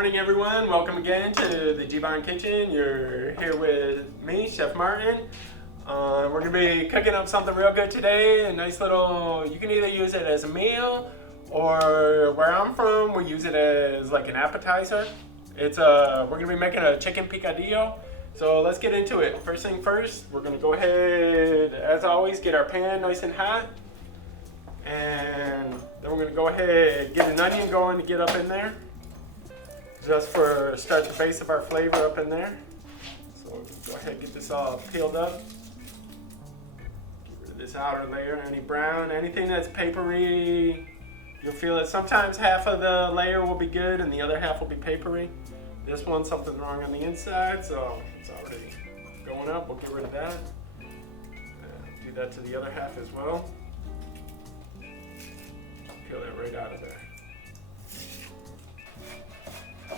morning, everyone. Welcome again to the G-Barn Kitchen. You're here with me, Chef Martin. We're going to be cooking up something real good today. A nice little, you can either use it as a meal or where I'm from, we use it as like an appetizer. We're going to be making a chicken picadillo. So let's get into it. First thing first, we're going to go ahead, as always, get our pan nice and hot. And then we're going to go ahead and get an onion going to get up in there. Just for start the base of our flavor up in there. So go ahead and get this all peeled up. Get rid of this outer layer, any brown, anything that's papery. You'll feel it. Sometimes half of the layer will be good and the other half will be papery. This one, something's wrong on the inside, so it's already going up. We'll get rid of that. Do that to the other half as well. Peel that right out of there.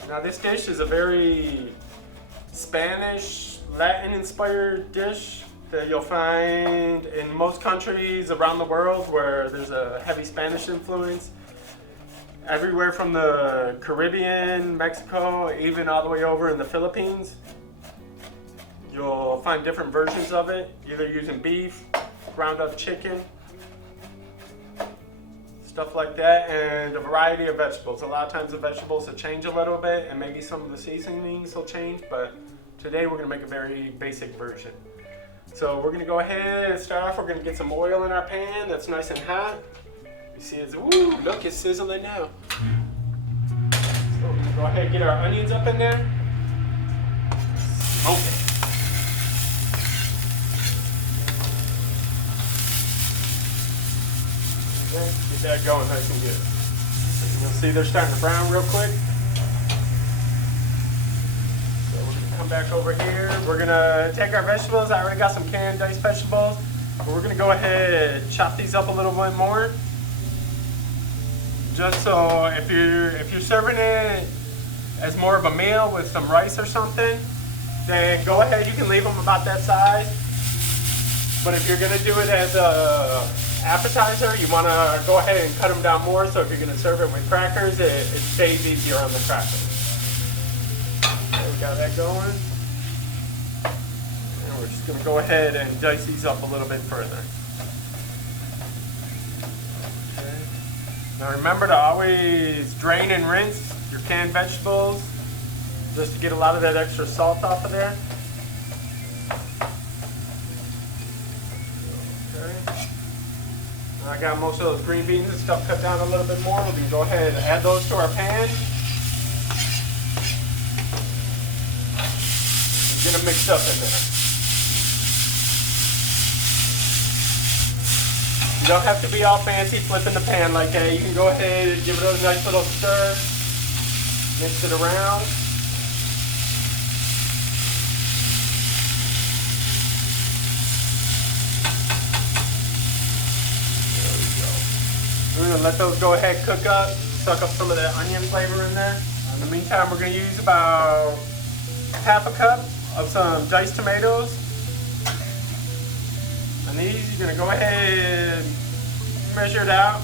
Now this dish is a very Spanish, Latin-inspired dish that you'll find in most countries around the world where there's a heavy Spanish influence. Everywhere from the Caribbean, Mexico, even all the way over in the Philippines. You'll find different versions of it, either using beef, ground up chicken, stuff like that, and a variety of vegetables. A lot of times the vegetables will change a little bit and maybe some of the seasonings will change, but today we're going to make a very basic version. So we're going to go ahead and start off. We're going to get some oil in our pan that's nice and hot. You see it's, ooh, look, it's sizzling now. So we're going to go ahead and get our onions up in there. Smoke it. Get that going nice and good. You'll see they're starting to brown real quick. So we're going to come back over here. We're going to take our vegetables. I already got some canned diced vegetables. But we're going to go ahead and chop these up a little bit more. Just so if you're serving it as more of a meal with some rice or something, then go ahead. You can leave them about that size. But if you're going to do it as a appetizer, you want to go ahead and cut them down more, so if you're going to serve it with crackers, it stays easier on the crackers. Okay, we got that going. And we're just going to go ahead and dice these up a little bit further. Okay. Now remember to always drain and rinse your canned vegetables, just to get a lot of that extra salt off of there. I got most of those green beans and stuff cut down a little bit more. We can go ahead and add those to our pan. Get them mixed up in there. You don't have to be all fancy flipping the pan like that. You can go ahead and give it a nice little stir. Mix it around. We're going to let those go ahead cook up, suck up some of that onion flavor in there. In the meantime, we're going to use about half a cup of some diced tomatoes. And these, you're going to go ahead and measure it out.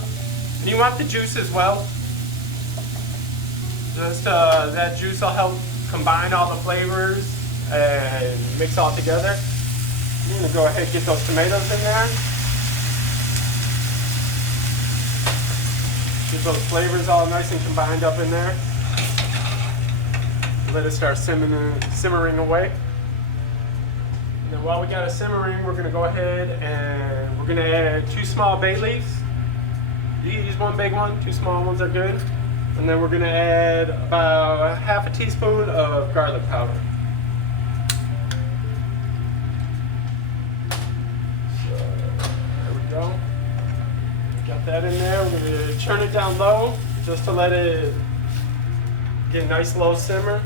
And you want the juice as well. Just that juice will help combine all the flavors and mix all together. I'm going to go ahead and get those tomatoes in there. Get those flavors all nice and combined up in there. Let it start simmering away. And then while we got it simmering, we're going to go ahead and we're going to add 2 small bay leaves. You can use 1 big one, 2 small ones are good. And then we're going to add about half a teaspoon of garlic powder. So there we go. Got that in there. We're going to turn it down low just to let it get a nice low simmer.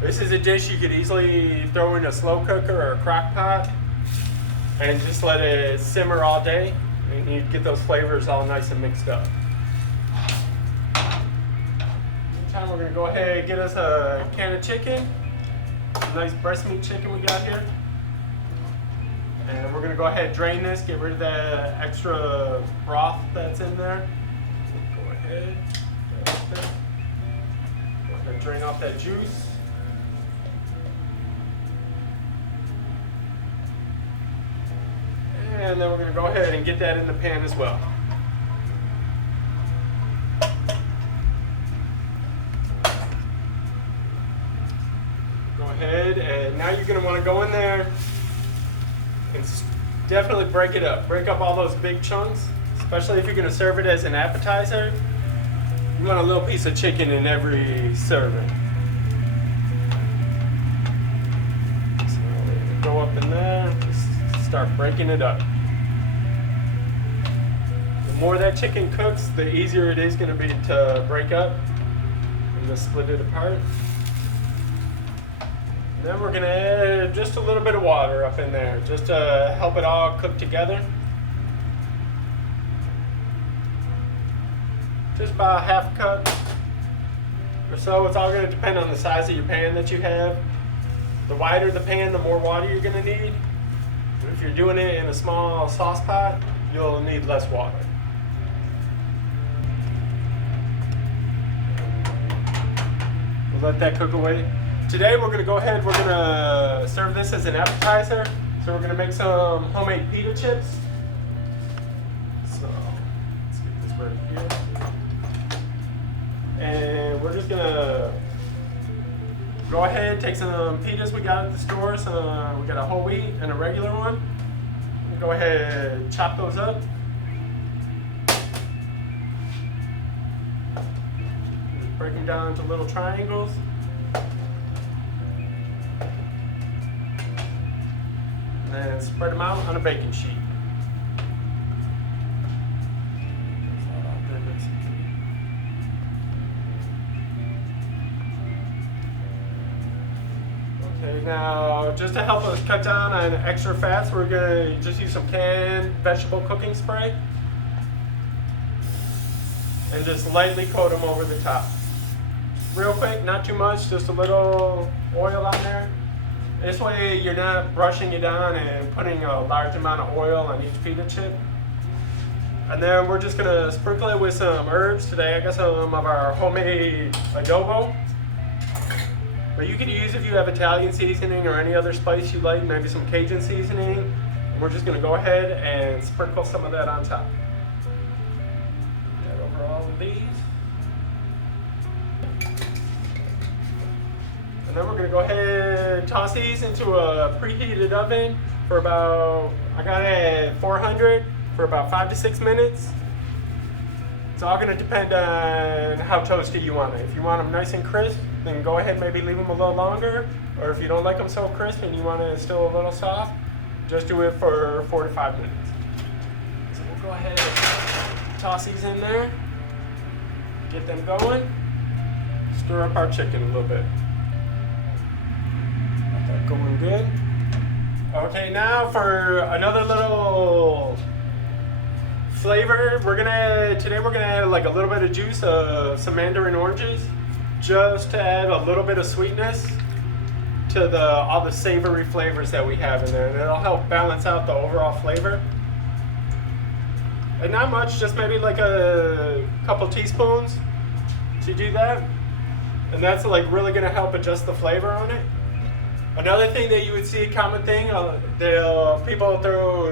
This is a dish you could easily throw in a slow cooker or a crock pot and just let it simmer all day, and you get those flavors all nice and mixed up. Meantime, we're going to go ahead and get us a can of chicken. Some nice breast meat chicken we got here. And we're going to go ahead and drain this, get rid of that extra broth that's in there. Go ahead. and drain off that juice. And then we're going to go ahead and get that in the pan as well. Go ahead, and now you're going to want to go in there and definitely break it up. Break up all those big chunks, especially if you're going to serve it as an appetizer. You want a little piece of chicken in every serving. So go up in there, just start breaking it up. The more that chicken cooks, the easier it is going to be to break up and just split it apart. And then we're going to add just a little bit of water up in there, just to help it all cook together. Just about half a cup or so. It's all going to depend on the size of your pan that you have. The wider the pan, the more water you're going to need. But if you're doing it in a small sauce pot, you'll need less water. We'll let that cook away. Today we're going to go ahead, we're going to serve this as an appetizer. So we're going to make some homemade pita chips. So let's get this ready here. And we're just going to go ahead, take some pitas we got at the store. So we got a whole wheat and a regular one. Go ahead and chop those up. Break them down into little triangles. And then spread them out on a baking sheet. Okay, now just to help us cut down on extra fats, we're going to just use some canned vegetable cooking spray. And just lightly coat them over the top. Real quick, not too much, just a little oil on there. This way you're not brushing it down and putting a large amount of oil on each pita chip. And then we're just gonna sprinkle it with some herbs. Today I got some of our homemade adobo. But you can use, if you have Italian seasoning or any other spice you like, maybe some Cajun seasoning. And we're just gonna go ahead and sprinkle some of that on top. Put that over all of these. And then we're going to go ahead and toss these into a preheated oven for about, I got it at 400 for about 5 to 6 minutes. It's all going to depend on how toasty you want it. If you want them nice and crisp, then go ahead and maybe leave them a little longer. Or if you don't like them so crisp and you want it still a little soft, just do it for 4 to 5 minutes. So we'll go ahead and toss these in there, get them going, stir up our chicken a little bit. Going good. Okay, now for another little flavor, today we're gonna add like a little bit of juice of some mandarin oranges, just to add a little bit of sweetness to all the savory flavors that we have in there, and it'll help balance out the overall flavor. And not much, just maybe like a couple teaspoons to do that, and that's like really gonna help adjust the flavor on it. Another thing that you would see, a common thing, people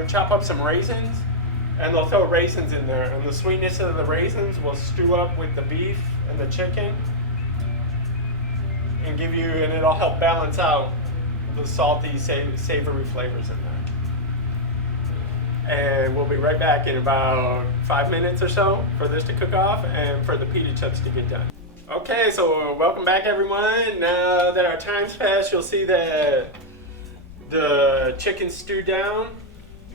chop up some raisins, and they'll throw raisins in there, and the sweetness of the raisins will stew up with the beef and the chicken, and it'll help balance out the salty, savory flavors in there. And we'll be right back in about 5 minutes or so for this to cook off and for the pita chips to get done. Okay, so welcome back everyone. Now that our time's passed, you'll see that the chicken's stewed down.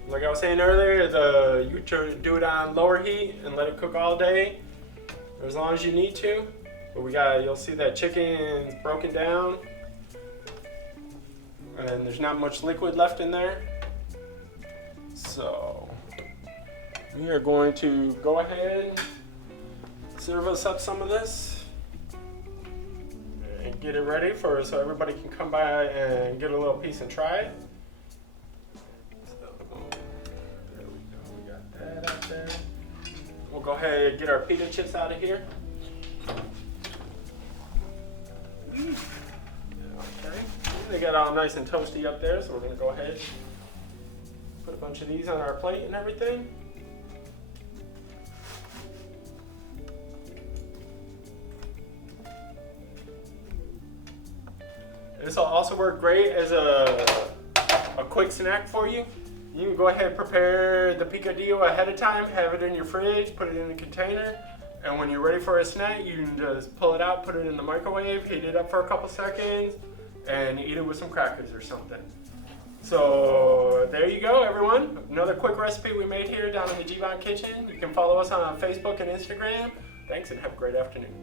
Like I was saying earlier, you do it on lower heat and let it cook all day, or as long as you need to. But you'll see that chicken's broken down, and there's not much liquid left in there. So we are going to go ahead and serve us up some of this. And get it ready so everybody can come by and get a little piece and try it. So, there we go, we got that out there. We'll go ahead and get our pita chips out of here. Okay, they got all nice and toasty up there, so we're gonna go ahead, put a bunch of these on our plate and everything. This will also work great as a quick snack for you. You can go ahead and prepare the picadillo ahead of time, have it in your fridge, put it in a container, and when you're ready for a snack, you can just pull it out, put it in the microwave, heat it up for a couple seconds, and eat it with some crackers or something. So there you go, everyone. Another quick recipe we made here down in the G-Bot Kitchen. You can follow us on Facebook and Instagram. Thanks and have a great afternoon.